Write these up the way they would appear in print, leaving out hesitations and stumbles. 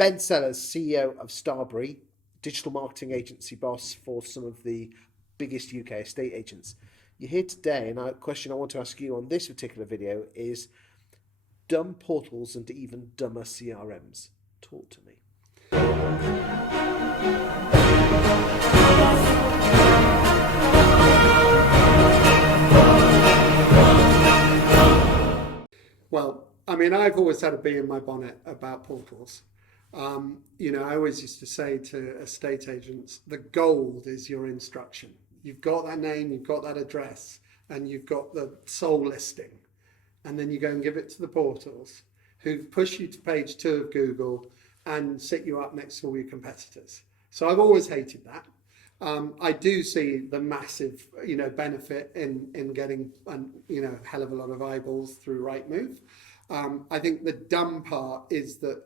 Ben Sellers, CEO of Starbury, digital marketing agency boss for some of the biggest UK estate agents. You're here today, and a question I want to ask you on this particular video is dumb portals and even dumber CRMs. Talk to me. Well, I mean, I've always had a bee in my bonnet about portals. I always used to say to estate agents, the gold is your instruction. You've got that name, you've got that address, and you've got the sole listing. And then you go and give it to the portals who push you to page 2 of Google and sit you up next to all your competitors. So I've always hated that. I do see the massive, benefit in getting, a hell of a lot of eyeballs through Rightmove. I think the dumb part is that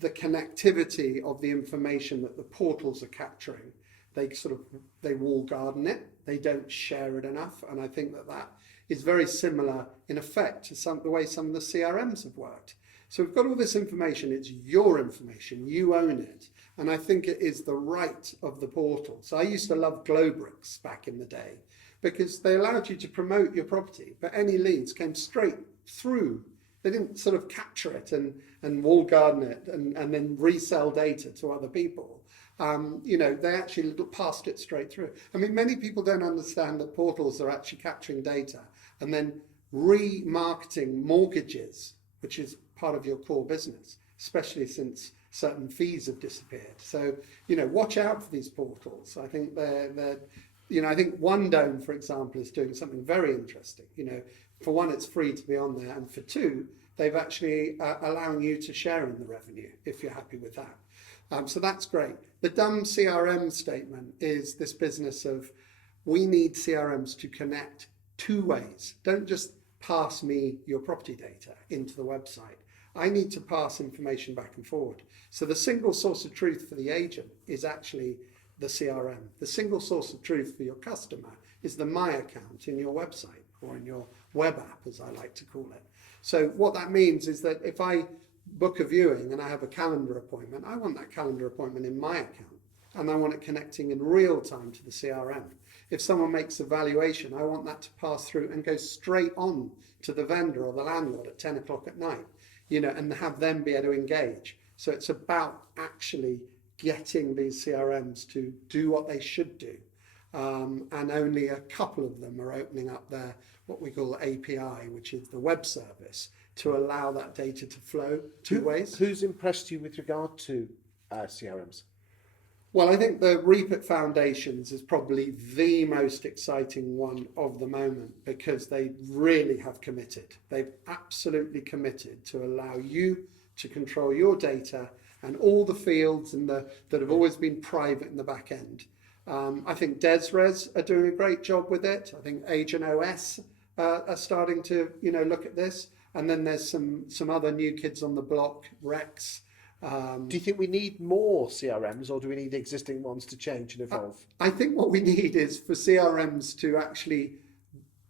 the connectivity of the information that the portals are capturing, they wall garden it. They don't share it enough, and I think that is very similar in effect to the way some of the CRMs have worked. So we've got all this information, it's your information, you own it. And I think it is the right of the portal. So I used to love Globrix back in the day because they allowed you to promote your property, but any leads came straight through. They didn't sort of capture it and wall garden it and then resell data to other people. They actually passed it straight through. I mean, many people don't understand that portals are actually capturing data and then remarketing mortgages, which is part of your core business, especially since certain fees have disappeared. So, watch out for these portals. I think I think OneDome, for example, is doing something very interesting. For one, it's free to be on there, and for two, they've actually allowing you to share in the revenue if you're happy with that. So that's great. The dumb CRM statement is this business of we need CRMs to connect two ways. Don't just pass me your property data into the website. I need to pass information back and forward. So the single source of truth for the agent is actually the CRM. The single source of truth for your customer is the My account in your website or in your web app, as I like to call it. So what that means is that if I book a viewing and I have a calendar appointment, I want that calendar appointment in my account and I want it connecting in real time to the CRM. If someone makes a valuation, I want that to pass through and go straight on to the vendor or the landlord at 10 o'clock at night, and have them be able to engage. So it's about actually getting these CRMs to do what they should do. And only a couple of them are opening up their, what we call API, which is the web service, to allow that data to flow two ways. Who's impressed you with regard to CRMs? Well, I think the Reapit Foundations is probably the most exciting one of the moment because they really have committed. They've absolutely committed to allow you to control your data and all the fields that have always been private in the back end. I think Desres are doing a great job with it. I think Agent OS are starting to look at this. And then there's some other new kids on the block, Rex. Do you think we need more CRMs or do we need existing ones to change and evolve? I think what we need is for CRMs to actually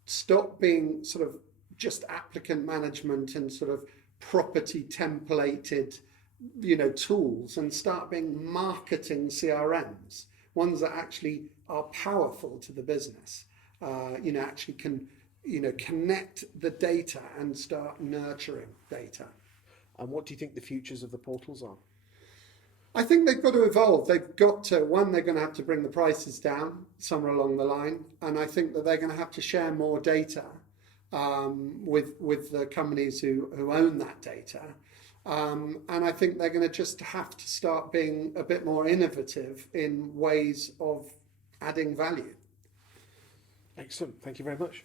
stop being sort of just applicant management and sort of property templated, tools and start being marketing CRMs, ones that actually are powerful to the business, actually can, connect the data and start nurturing data. And what do you think the futures of the portals are? I think they've got to evolve. They've got to, they're going to have to bring the prices down somewhere along the line. And I think that they're going to have to share more data with the companies who own that data. And I think they're going to just have to start being a bit more innovative in ways of adding value. Excellent. Thank you very much.